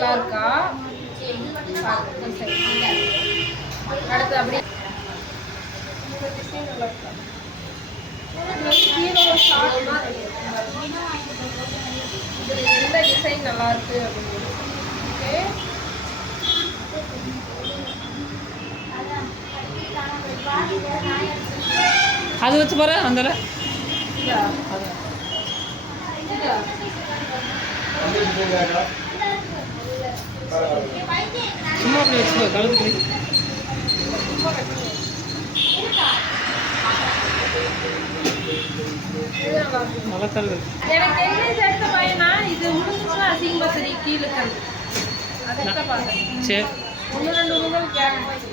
நல்லா இருக்கா? அடுத்து அப்படியே எந்த டிசைன் நல்லா இருக்கு அப்படின்னு. ஓகே, அது வச்சு பாரு. அந்த சும்மா அப்படி வச்சு கழுத்து எனக்கு என்ன சேர்த்த பையனா இது உடுந்துச்சுன்னா அசிங்கமா சரி கீழே அதுக்கு தான் பார்த்தேன். சரி, 1 2 கேட்க